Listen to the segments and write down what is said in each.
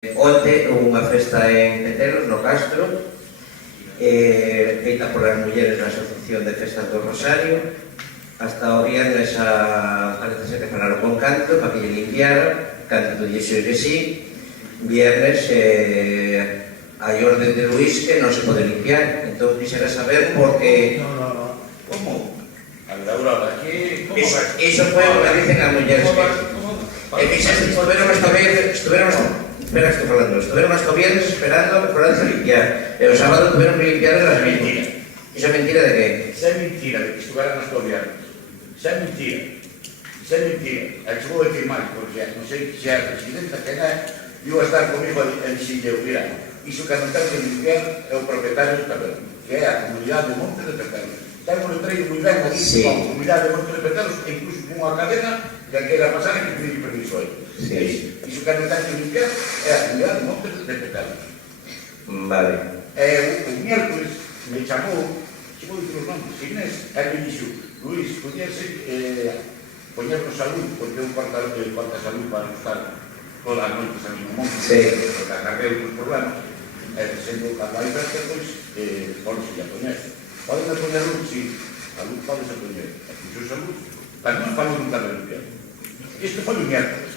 Onte houve unha festa en Petelos, no Castro, feita polas mulleres da Asociación de Festas do Rosario. Hasta o viernes parece ser que falaron con Canto para que lle limpiara. Canto dixo que sí. Viernes hai orden de Luís que non se pode limpiar. Entón quixera saber por que... No. Como? A ver, Aurora, aquí... Iso foi o que dicen as mulleres que... E fixeste, estuvieron hasta viernes esperando por antes de limpiar. E o sábado tuvieron que limpiar las mismas. Iso é mentira de que? Isso é mentira de que estuveran hasta o viernes. Isso é mentira. Isso é mentira. E que vou decir máis, porque non sei se a presidenta que é, iba a estar comigo en Xilleu. Mira, iso que non ten que limpiar é o propietario do taberno, que é a comunidade de Monte de Petelos. Ten un letreiro moi ben ali, con a comunidade de Monte de Petelos, e incluso con unha cadena que queira pasar e que pide permiso aí. Iso que non ten que limpiar é a comunidade de Monte de Petelos. Vale. O miércoles me chamou, que vou dicir os nomes, Inés, e me dixo, Luís, podíase poñernos salud, porque eu corta salud para estar todas as noites a mí no monte, porque acarrei outros problemas, e sendo cando hai festa, pois, ponse a poñer. Poden poñer luz, sí, a luz podes a poñer, e puxo salud, pero non falo nunca de limpiar. Isto foi o miércoles,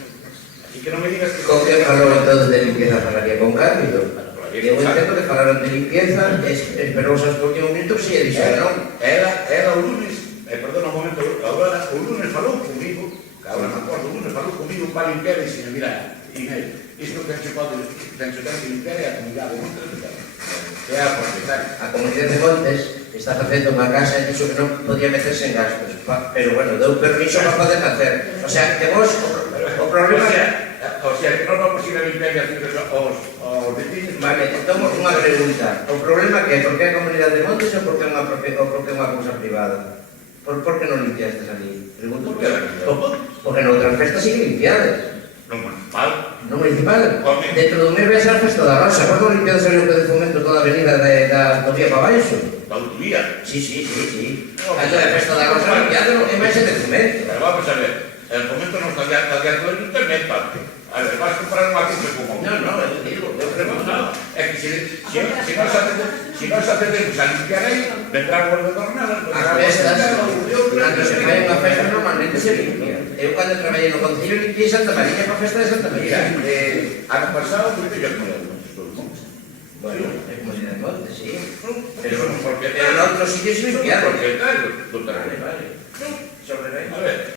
así que non me digas que... Con que falou entonces de limpieza falaría con Cándido? Eu entendo que falaron de limpieza, esperou hasta o último minuto que se lle dixera, non? Era o lunes, perdona un momento, agora, o lunes falou comigo, que agora non acordo, o lunes falou comigo para limpiar e dixen, mira, Inés, isto que ten que limpiar é a comunidade de Monte de Petelos, que é a propietaria. A comunidade de Montes está facendo unha casa e dixo que non podía meterse en gastos, pero bueno, deu permiso para poder facer. O sea, que vos, o problema... O sea, que non vamos ir a limpiar os vecinos. Vale, entón unha pregunta. O problema que é? Por que a comunidade de Montes ou por que é unha cousa privada? Por que non limpiastes ali? Pregunto. Porque noutras festas siguen limpiadas. No municipal. No municipal? Dentro dun mes vai ser a festa da Rosa. Por non limpiadas o de fomento toda a avenida da autovía para baixo? Da autovía? Sí. A festa da Rosa limpiada e vai ser de fomento. Pero vamos a ver, el fomento non está de acordo en internet, parte. A ver, vas a comprar unha cousa como... No, eu digo, eu pregunto. É que se nós atendemos a limpiar aí, vendrán os de jornada... As festas, cando se fai unha festa normalmente se limpia. Eu cando traballei no Concello limpiei Santa Mariña para a festa de Santa Mariña. Ano pasado, eu teño como todos os montes. Bueno, é comunidade de Montes, sí. Pero en outros sitios limpiaron. Propietario do terreno. Vale. Sobre aí. A ver,